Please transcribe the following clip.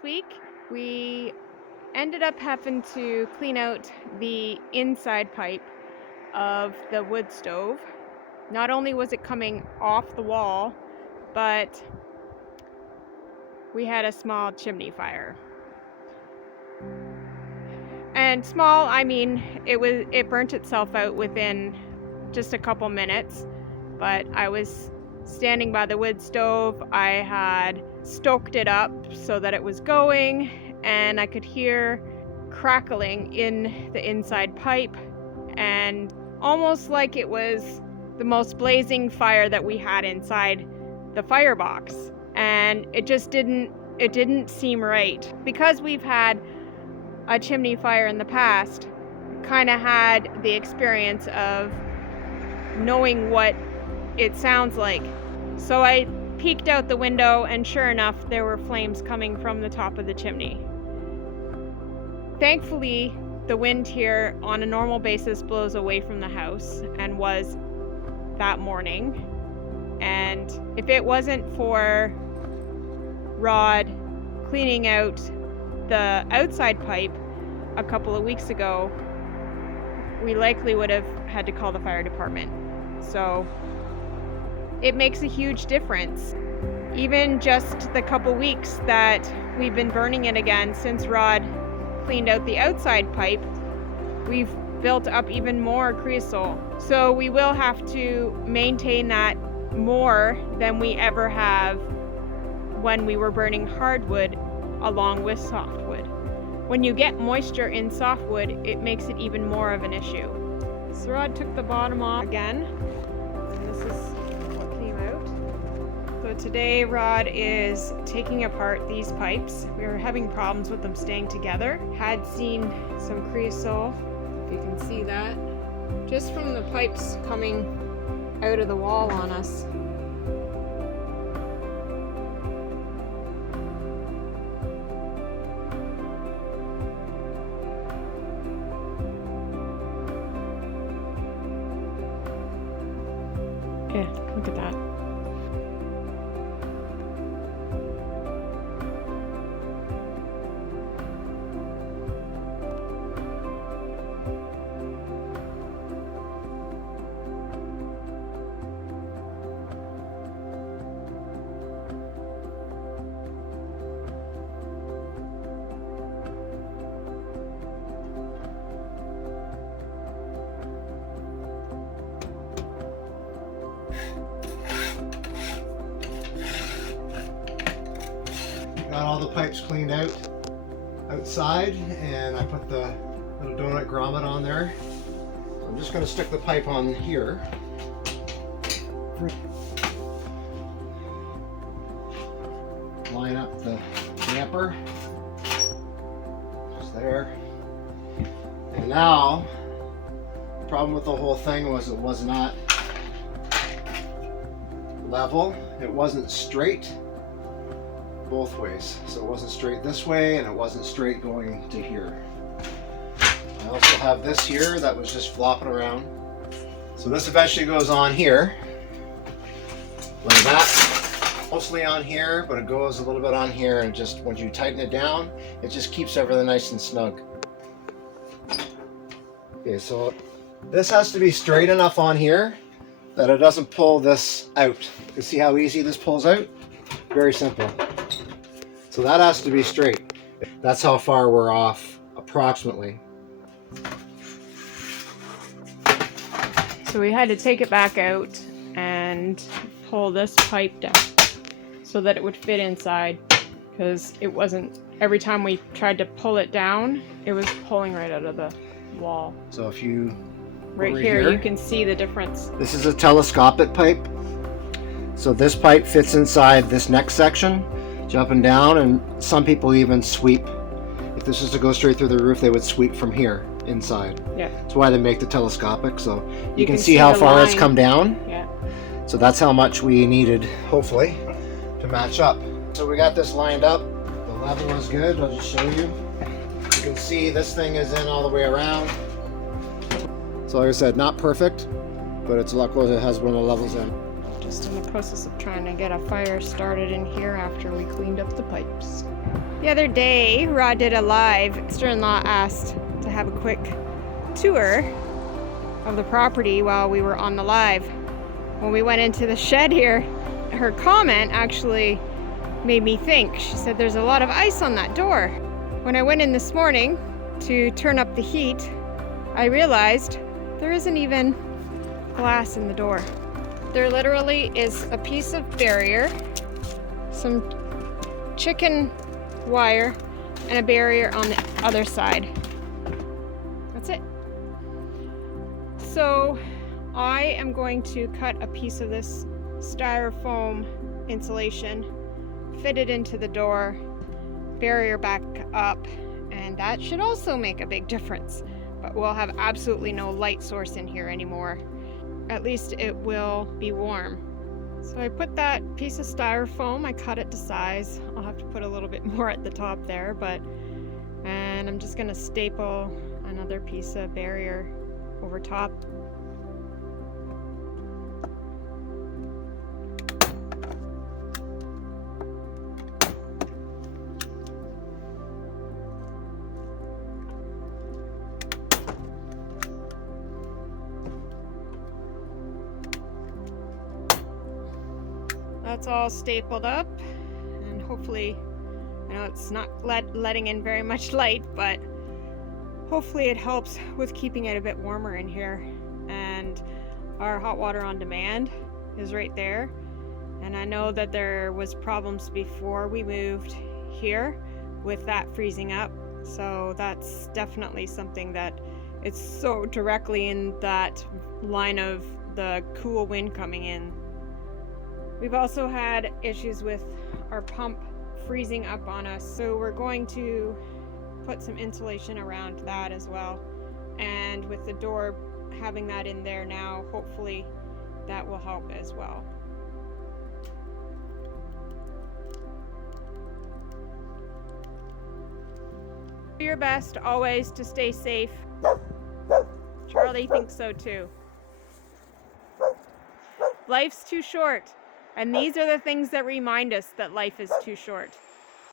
this week we ended up having to clean out the inside pipe of the wood stove. Not only was it coming off the wall, but we had a small chimney fire. And small, I mean, it burnt itself out within just a couple minutes, but I was standing by the wood stove. I had stoked it up so that it was going, and I could hear crackling in the inside pipe, and almost like it was the most blazing fire that we had inside the firebox, and it didn't seem right. Because we've had a chimney fire in the past, kind of had the experience of knowing what it sounds like. So I peeked out the window, and sure enough, there were flames coming from the top of the chimney. Thankfully, the wind here on a normal basis blows away from the house, and was that morning. And if it wasn't for Rod cleaning out the outside pipe a couple of weeks ago, we likely would have had to call the fire department. So it makes a huge difference. Even just the couple weeks that we've been burning it again since Rod cleaned out the outside pipe, we've built up even more creosol. So we will have to maintain that more than we ever have when we were burning hardwood along with softwood. When you get moisture in softwood, it makes it even more of an issue. So Rod took the bottom off again, and this is what came out. So today Rod is taking apart these pipes. We were having problems with them staying together. Had seen some creosol, if you can see that, just from the pipes coming out of the wall on us. Yeah, look at that. Got all the pipes cleaned out outside, and I put the little donut grommet on there. So I'm just going to stick the pipe on here. Line up the damper. Just there. And now, the problem with the whole thing was it was not level. It wasn't straight both ways. So it wasn't straight this way, and it wasn't straight going to here. I also have this here that was just flopping around. So this eventually goes on here, like that, mostly on here, but it goes a little bit on here, and just once you tighten it down, it just keeps everything nice and snug. Okay, so this has to be straight enough on here that it doesn't pull this out. You can see how easy this pulls out? Very simple. So that has to be straight. That's how far we're off, approximately. So we had to take it back out and pull this pipe down so that it would fit inside, because it wasn't, every time we tried to pull it down, it was pulling right out of the wall. So if you right here, you can see the difference. This is a telescopic pipe. So this pipe fits inside this next section, up and down, and some people even sweep. If this was to go straight through the roof, they would sweep from here inside. Yeah. That's why they make the telescopic, so you can see how far it's come down. Yeah. So that's how much we needed, hopefully, to match up. So we got this lined up. The level is good. I'll just show you. You can see this thing is in all the way around. So like I said, not perfect, but it's a lot closer. It has one of the levels in. Just in the process of trying to get a fire started in here after we cleaned up the pipes. The other day, Rod did a live. Sister-in-law asked to have a quick tour of the property while we were on the live. When we went into the shed here, her comment actually made me think. She said there's a lot of ice on that door. When I went in this morning to turn up the heat, I realized there isn't even glass in the door. There literally is a piece of barrier, some chicken wire, and a barrier on the other side. That's it. So I am going to cut a piece of this styrofoam insulation, fit it into the door, barrier back up, and that should also make a big difference. But we'll have absolutely no light source in here anymore. At least it will be warm. So I put that piece of styrofoam, I cut it to size. I'll have to put a little bit more at the top there, and I'm just gonna staple another piece of barrier over top. That's all stapled up, and hopefully, I know it's not letting in very much light, but hopefully it helps with keeping it a bit warmer in here. And our hot water on demand is right there, and I know that there was problems before we moved here with that freezing up, so that's definitely something that it's so directly in that line of the cool wind coming in. We've also had issues with our pump freezing up on us, so we're going to put some insulation around that as well. And with the door having that in there now, hopefully that will help as well. Do your best always to stay safe. Charlie thinks so too. Life's too short. And these are the things that remind us that life is too short.